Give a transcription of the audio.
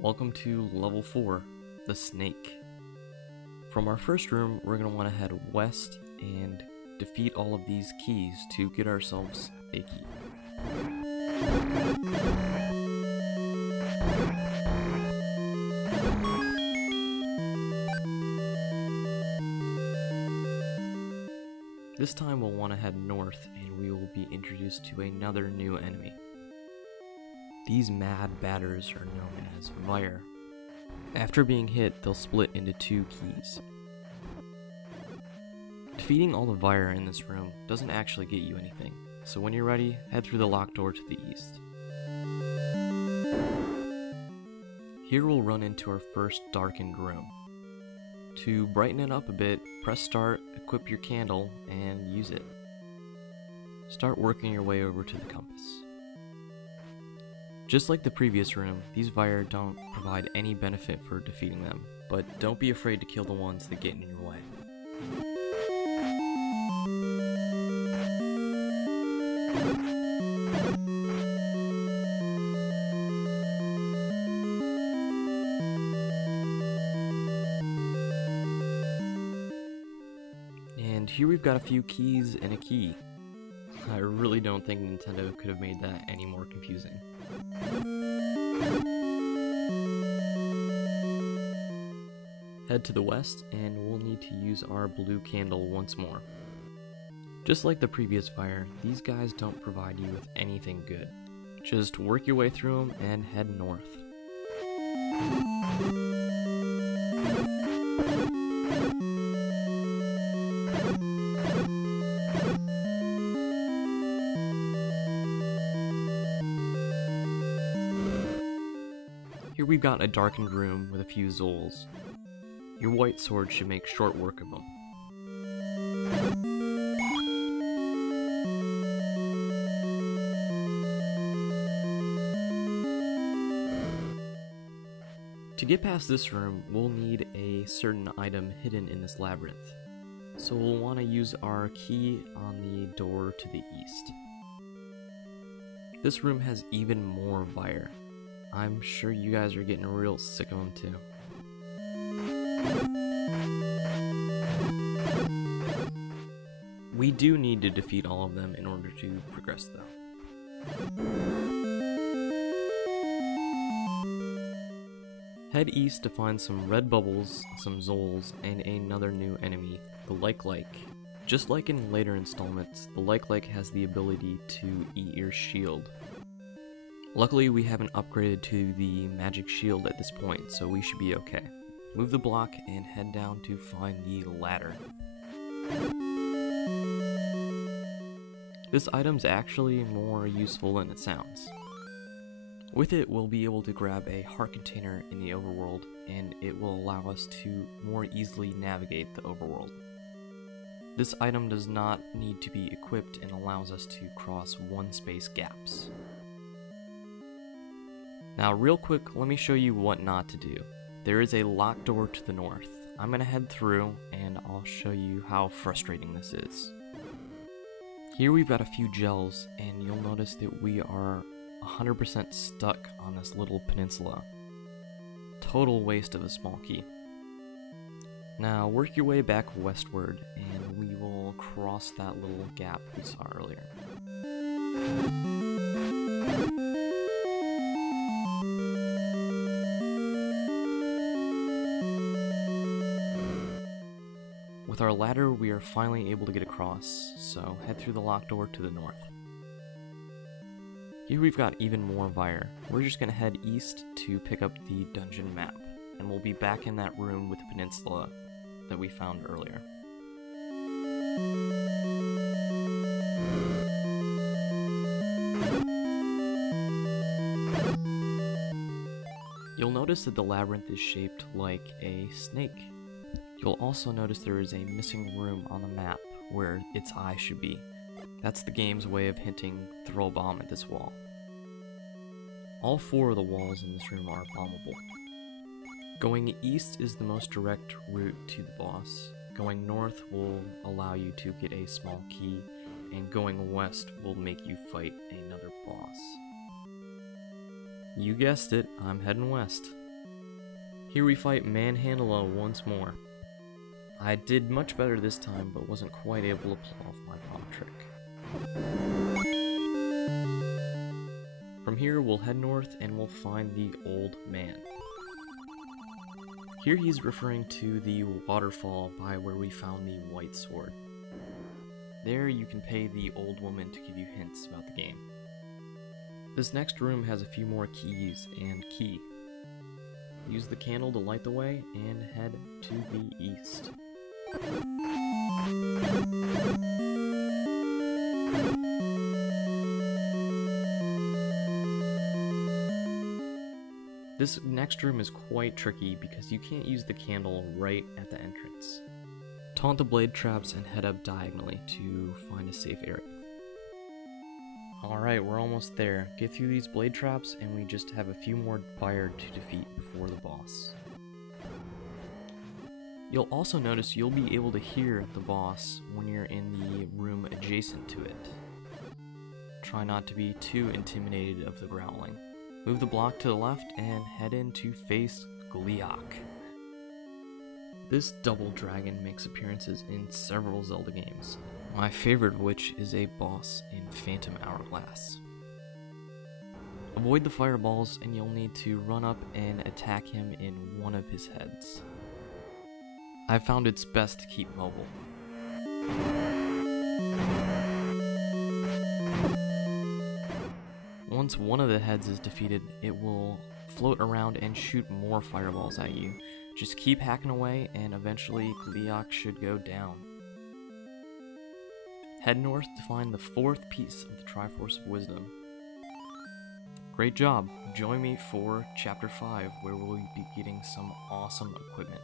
Welcome to level 4, the snake. From our first room, we're going to want to head west and defeat all of these keys to get ourselves a key. This time we'll want to head north and we will be introduced to another new enemy. These mad batters are known as Vire. After being hit, they'll split into 2 keys. Defeating all the Vire in this room doesn't actually get you anything, so when you're ready, head through the locked door to the east. Here we'll run into our first darkened room. To brighten it up a bit, press start, equip your candle, and use it. Start working your way over to the compass. Just like the previous room, these Vire don't provide any benefit for defeating them, but don't be afraid to kill the ones that get in your way. And here we've got a few keys and a key. I really don't think Nintendo could have made that any more confusing. Head to the west and we'll need to use our blue candle once more. Just like the previous Vire, these guys don't provide you with anything good. Just work your way through them and head north. Here we've got a darkened room with a few Zols. Your white sword should make short work of them. To get past this room, we'll need a certain item hidden in this labyrinth. So we'll want to use our key on the door to the east. This room has even more Vire. I'm sure you guys are getting real sick of them too. We do need to defeat all of them in order to progress though. Head east to find some red bubbles, some Zols, and another new enemy, the Like. Just like in later installments, the Like has the ability to eat your shield. Luckily, we haven't upgraded to the magic shield at this point, so we should be okay. Move the block and head down to find the ladder. This item's actually more useful than it sounds. With it, we'll be able to grab a heart container in the overworld, and it will allow us to more easily navigate the overworld. This item does not need to be equipped and allows us to cross one-space gaps. Now real quick, let me show you what not to do. There is a locked door to the north. I'm gonna head through and I'll show you how frustrating this is. Here we've got a few gels and you'll notice that we are 100% stuck on this little peninsula. Total waste of a small key. Now work your way back westward and we will cross that little gap we saw earlier. With our ladder, we are finally able to get across, so head through the locked door to the north. Here we've got even more Vire. We're just going to head east to pick up the dungeon map, and we'll be back in that room with the peninsula that we found earlier. You'll notice that the labyrinth is shaped like a snake. You'll also notice there is a missing room on the map where its eye should be. That's the game's way of hinting throw a bomb at this wall. All 4 of the walls in this room are bombable. Going east is the most direct route to the boss. Going north will allow you to get a small key, and going west will make you fight another boss. You guessed it, I'm heading west. Here we fight Manhandla once more. I did much better this time, but wasn't quite able to pull off my bomb trick. From here, we'll head north and we'll find the old man. Here he's referring to the waterfall by where we found the white sword. There you can pay the old woman to give you hints about the game. This next room has a few more keys and key. Use the candle to light the way and head to the east. This next room is quite tricky because you can't use the candle right at the entrance. Taunt the blade traps and head up diagonally to find a safe area. Alright, we're almost there. Get through these blade traps and we just have a few more fire to defeat before the boss. You'll also notice you'll be able to hear the boss when you're in the room adjacent to it. Try not to be too intimidated of the growling. Move the block to the left and head in to face Gleeok. This double dragon makes appearances in several Zelda games, my favorite of which is a boss in Phantom Hourglass. Avoid the fireballs and you'll need to run up and attack him in one of his heads. I've found it's best to keep mobile. Once one of the heads is defeated, it will float around and shoot more fireballs at you. Just keep hacking away and eventually Gleeok should go down. Head north to find the fourth piece of the Triforce of Wisdom. Great job! Join me for Chapter 5 where we'll be getting some awesome equipment.